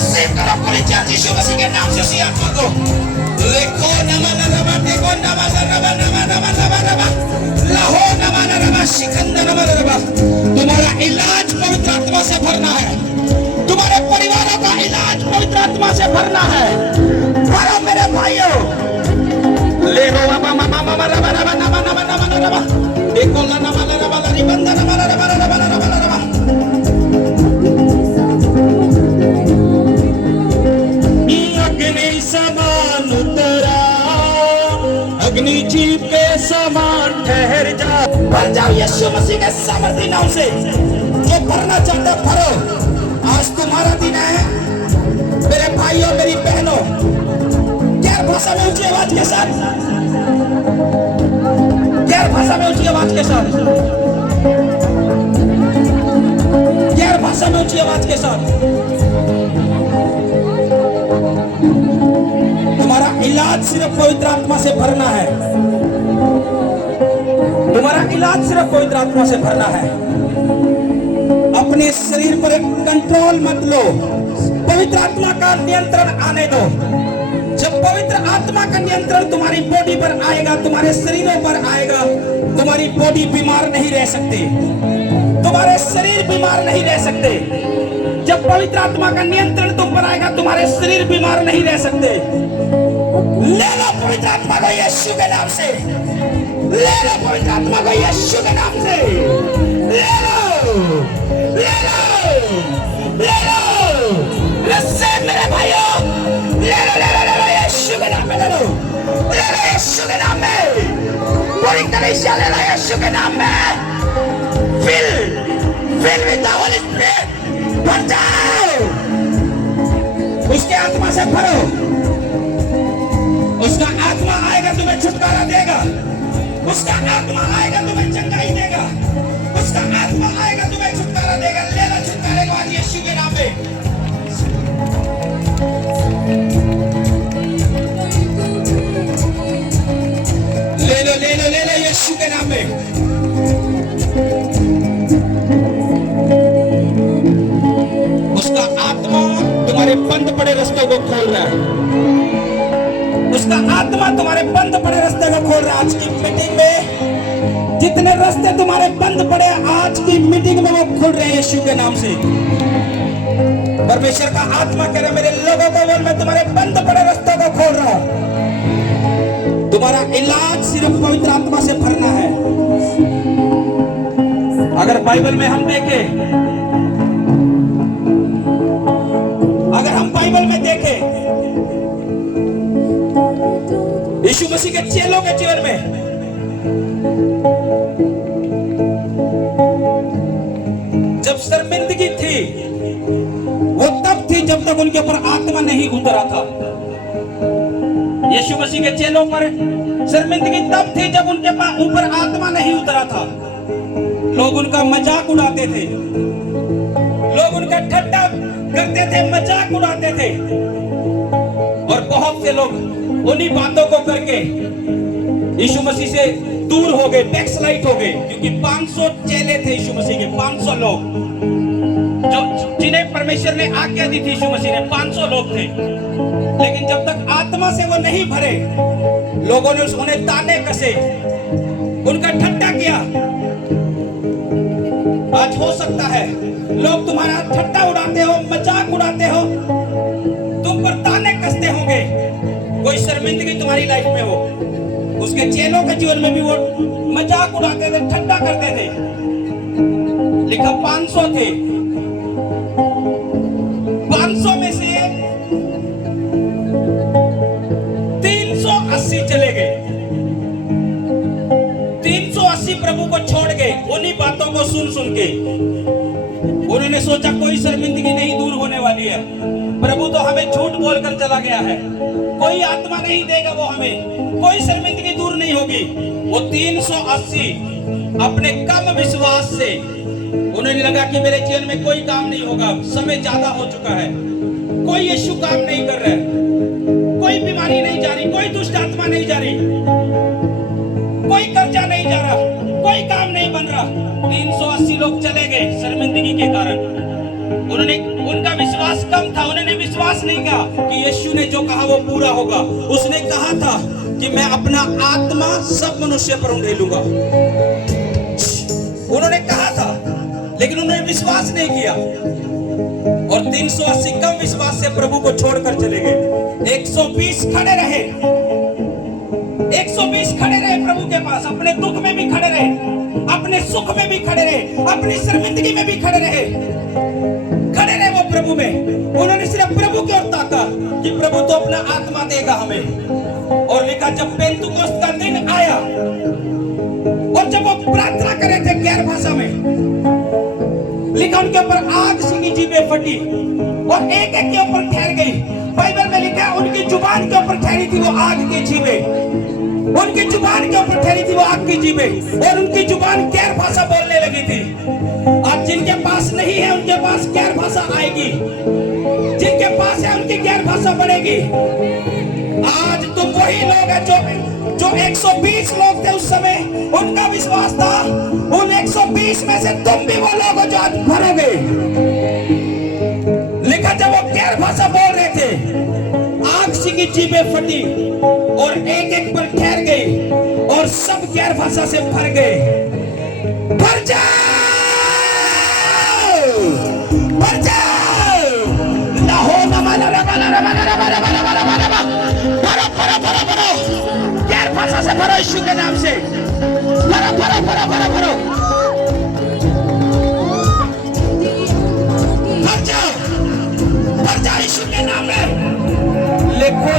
Receive करो पूरी जान यीशु मसीह के नाम से उसी आत्मा को। लेको नमा नमा देखो नमा नमा नमा नमा नमा नमा लाहो नमा नमा शिकंद नमा नमा। तुम्हारा इलाज पवित्र आत्मा से भरना है। तुम्हारे परिवारों का इलाज पवित्र आत्मा से भरना है। भरो मेरे भाइयों। ले रो नमा नमा नमा नमा नमा नमा नमा नमा नमा देखो ला नमा नमा ला रिबंद नमा नमा नमा नमा नमा। अग्नि समान उतरा, अग्नि जीव के समान ठहर जा। भर जाओ यीशु मसीह के सामर्थी नाम से। जो भरना चाहते भरो। आज तुम्हारा दिन है मेरे भाइयों मेरी बहनों। गैर भाषा में ऊंची आवाज के साथ, गैर भाषा में ऊंची आवाज के साथ, गैर भाषा में ऊंची आवाज के साथ। तुम्हारा इलाज सिर्फ पवित्र आत्मा से भरना है। तुम्हारा इलाज सिर्फ पवित्र आत्मा से भरना है। अपने शरीर पर कंट्रोल मत लो। पवित्र आत्मा का नियंत्रण आने दो। जब पवित्र आत्मा का नियंत्रण तुम्हारी बॉडी पर आएगा, तुम्हारे शरीरों पर आएगा, तुम्हारी बॉडी बीमार नहीं रह सकती। तुम्हारे शरीर बीमार नहीं रह सकते। जब पवित्र आत्मा का नियंत्रण तुम पर आएगा, तुम्हारे शरीर बीमार नहीं रह सकते। ले लो पवित्र आत्मा को यीशु के नाम से। ले लो पवित्र आत्मा को यीशु के नाम से। ले लो, ले लो, ले लो। रिसीव मेरे भाइयों। ले लो, ले लो, ले लो यीशु के नाम में ले लो। ले लो यीशु के नाम में। पूरी कलीसिया ले लो यीशु के नाम में। Fill with the Holy Spirit. भर जाओ। उसके आत्मा से भरो। उसका आत्मा आएगा तुम्हें छुटकारा देगा। उसका आत्मा आएगा तुम्हें चंगाई देगा। उसका आत्मा आएगा तुम्हें छुटकारा देगा। ले लो छुटकारे को आज यीशु के नाम में। ले लो, ले लो, ले लो यीशु के नाम में। उसका आत्मा तुम्हारे बंद पड़े रास्तों को खोल रहा है। उसका आत्मा तुम्हारे बंद पड़े रास्ते को खोल रहा है। आज की मीटिंग में जितने रास्ते तुम्हारे बंद पड़े, आज की मीटिंग में वो खुल रहे हैं यीशु के नाम से। परमेश्वर का आत्मा कह रहा है मेरे लोगों को बोल, मैं तुम्हारे बंद पड़े रास्तों को खोल रहा हूं। तुम्हारा इलाज सिर्फ पवित्र आत्मा से भरना है। अगर बाइबल में हम देखें, अगर हम बाइबल में देखें यीशु मसीह के चेलों के जीवन में, जब शर्मिंदगी थी वो तब थी जब तक उनके ऊपर आत्मा नहीं उतरा था। यीशु मसीह के चेलों पर शर्मिंदगी तब थी जब उनके ऊपर आत्मा नहीं उतरा था। लोग उनका मजाक उड़ाते थे, लोग उनका ठट्ठा करते थे, मजाक उड़ाते थे। और बहुत से लोग उन्हीं बातों को करके यीशु मसीह से दूर हो गए, बैकस्लाइड हो गए। क्योंकि 500 चेले थे यीशु मसीह के, 500 लोग जो जिन्हें परमेश्वर ने आज्ञा दी थी। यीशु मसीह ने 500 लोग थे। लेकिन जब तक आत्मा से वो नहीं भरे, लोगों ने उन्हें ताने कसे, उनका ठट्ठा किया। आज हो सकता है लोग तुम्हारा ठट्ठा उड़ाते हो, मजाक उड़ाते हो, तुम पर ताने कसते होंगे। कोई शर्मिंदगी तुम्हारी लाइफ में हो। उसके चेलों के जीवन में भी वो मजाक उड़ाते थे, ठट्ठा करते थे। लिखा 500 थे। 500 में से 380 चले गए। 380 प्रभु को छोड़ गए। उन्हीं बातों को सुन सुन के उन्होंने सोचा कोई शर्मिंदगी नहीं दूर होने वाली है। प्रभु तो हमें झूठ बोलकर चला गया है, कोई आत्मा नहीं देगा वो हमें, कोई शर्मिंदगी दूर नहीं होगी। वो 380 अपने कम विश्वास से उन्हें लगा कि मेरे जीवन में कोई काम नहीं होगा, समय ज्यादा हो चुका है, कोई यीशु काम नहीं कर रहा है, कोई बीमारी नहीं जा रही, कोई दुष्ट आत्मा नहीं जा रही, कोई कर्जा नहीं जा रहा, कोई काम नहीं बन रहा। 380 लोग चले गए शर्मिंदगी के कारण। उन्होंने, उनका विश्वास कम था, उन्होंने विश्वास नहीं किया कि यीशु ने जो कहा वो पूरा होगा। उसने कहा था कि मैं अपना आत्मा सब मनुष्य पर उंडेलूंगा, उन्होंने कहा था, लेकिन उन्होंने विश्वास नहीं किया और 380 कम विश्वास से प्रभु को छोड़कर चले गए। 120 खड़े रहे, 120 खड़े रहे प्रभु के पास, अपने दुख में भी खड़े रहे, अपने सुख में भी खड़े रहे, अपनी शर्मिंदगी में भी खड़े रहे, खड़े रहे वो प्रभु में। उन्होंने सिर्फ प्रभु की ओर ताका कि प्रभु तो अपना आत्मा देगा हमें। और लिखा जब पेंतुकोस्त का दिन आया और जब वो प्रार्थना कर रहे थे गैर भाषा में, लिखा उनके ऊपर आग सी जीभें फटी और एक एक के ऊपर ठहर गई। बाइबल में लिखा है उनकी जुबान के ऊपर ठहरी थी वो आग की जीभें, उनकी जुबान के ऊपर ठहरी थी वो आग की जीभें और उनकी जुबान गैर भाषा बोलने लगी थी। आज जिनके पास नहीं है उनके पास गैर भाषा आएगी, जिनके पास है उनकी गैर भाषा बढ़ेगी। आज तुम वही लोग हैं जो 120 लोग थे उस समय, उनका विश्वास था। उन 120 में से तुम भी वो लोग हो जो आज भरोगे। लिखा जब वो गैर भाषा बोल रहे थे, आग सी की जीभें फटी और एक एक पर ठहर गई और सब गैर भाषा से भर गए। भर जाओ, भर जाओ, लाहो नमाला रमाला रमाला रमाला रमाला रमाला भरो भरो भरो भरो, गैर भाषा से भरो यीशु के नाम से, भरो भरो भरो भरो भरो, भर जाओ यीशु के नाम में। लिखो